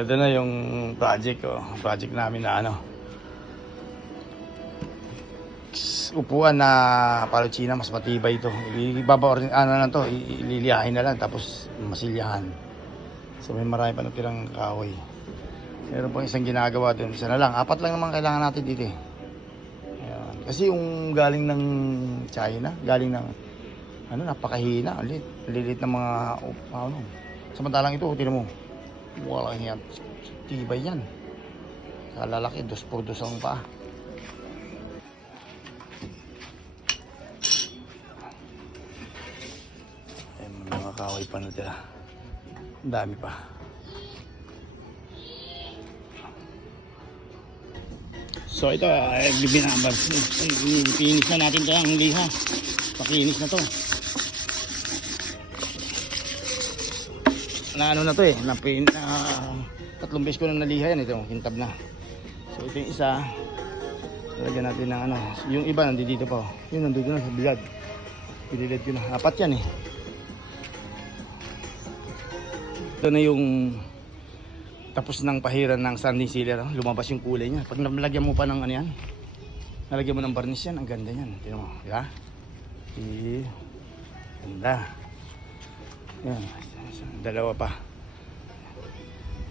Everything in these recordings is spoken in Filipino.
Ito na yung project ko. Project namin na ano. Upuan na palutsina, mas matibay ito. Ano na to, ililiyahin na lang tapos masilyahan. So may marami pa natirang kahoy. Meron pang isang ginagawa doon. Isa na lang. 4 lang naman kailangan natin dito eh. Ayan. Kasi yung galing ng China, galing ng ano, napakahina. Lilit ng mga ano. Samantalang ito, tingnan mo. Wala yan. Tibay yan. Kalalaki, 2x2 ang paa. Ayan, mga kahoy pa natira. Ang dami pa. So ito, pinis na natin ito ang liha. Pakinis na to. Na ano na to eh, 3 beses ko na naliha yan. Ito, kintab na. So ito yung isa. Lagyan natin ng ano. Yung iba nandito pa. Yun nandito na sa bilad. Pinilid ko na. 4 yan eh. Ito na yung tapos ng pahiran ng sanding sealer. Lumabas yung kulay niya. Pag nalagyan mo pa ng ano yan, nalagyan mo ng varnish yan, ang ganda yan. Tingnan mo, diba? Ganda. Yan, 2 pa.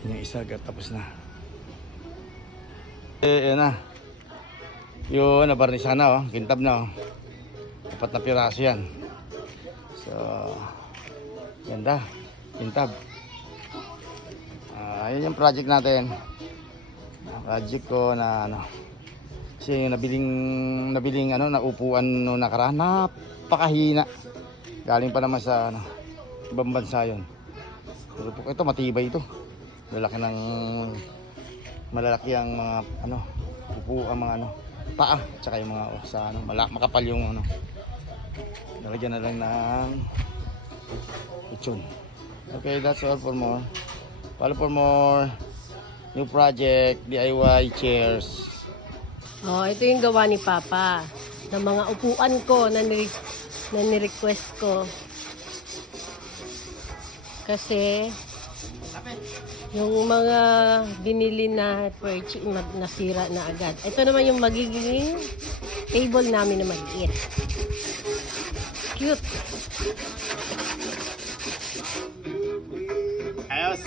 Yung isa, tapos na. Yan na. Yun, nabarnish na, oh. Kintab na, oh. 4 na piraso yan. So, ganda. Kintab. Ayan yung project natin. Project ko na ano. Kasi yung nabiling ano, naupuan no nakaraan, napakahina. Galing pa naman sa ano, ibang bansa yun. Pero ito matibay ito. Malalaki ang mga ano, ang mga ano, paa, tsaka yung mga sa ano, makapal yung ano. Nalagyan na lang ng itsun. Okay, that's all for more. Follow for more new project, DIY chairs. Oh, ito yung gawa ni Papa ng mga upuan ko na ni-request ko. Kasi yung mga binili na purchase nasira na agad. Ito naman yung magiging table namin na maliit. Cute. Ayos.